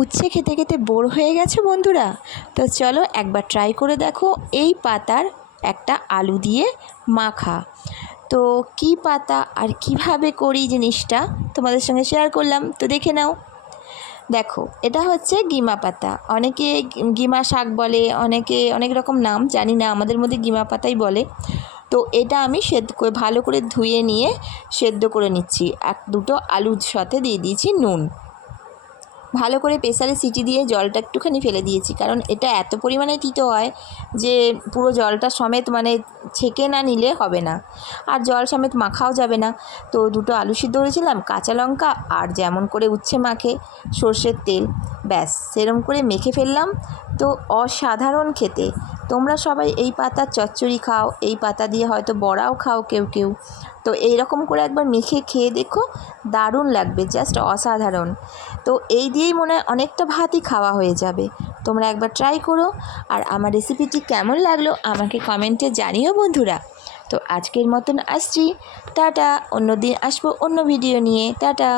উচ্ছে খেতে খেতে বোর হয়ে গেছে বন্ধুরা? তো চলো একবার ট্রাই করে দেখো এই পাতার একটা আলু দিয়ে মাখা। তো কি পাতা আর কিভাবে করি জিনিসটা তোমাদের সঙ্গে শেয়ার করলাম, তো দেখে নাও। দেখো, এটা হচ্ছে গিমা পাতা, অনেকে গিমা শাক বলে, অনেকে অনেক রকম নাম, জানি না, আমাদের মধ্যে গিমা পাতাই বলে। তো এটা আমি সেদ্ধ করে ভালো করে ধুয়ে নিয়ে সেদ্ধ করে নিচ্ছি। দুটো আলুর সাথে দিয়ে দিয়েছি নুন। ভালো করে প্রেসারে সিটি দিয়ে জলটা একটুখানি ফেলে দিয়েছি, কারণ এটা এত পরিমাণে তিতো হয় যে পুরো জলটা সমেত ছেঁকে না নিলে হবে না, আর জল সমেত মাখাও যাবে না। তো দুটো আলু সিদ্ধ করেছিলাম, কাঁচা লঙ্কা আর যেমন করে উচ্ছে মাখে সর্ষের তেল, ব্যাস সেরম করে মেখে ফেললাম। তো অসাধারণ খেতে। তোমরা সবাই এই পাতার চচ্চড়ি খাও, এই পাতা দিয়ে হয়তো বড়াও খাও কেউ কেউ। তো এই রকম করে একবার মেখে খেয়ে দেখো, দারুণ লাগবে, জাস্ট অসাধারণ। তো এই দিয়েই মনে হয় অনেকটা ভাতই খাওয়া হয়ে যাবে। তোমরা একবার ট্রাই করো, আর আমার রেসিপিটি কেমন লাগলো আমাকে কমেন্টে জানিও বন্ধুরা। তো আজকের মতন আসছি, টাটা। অন্য দিন আসবো অন্য ভিডিও নিয়ে, টাটা।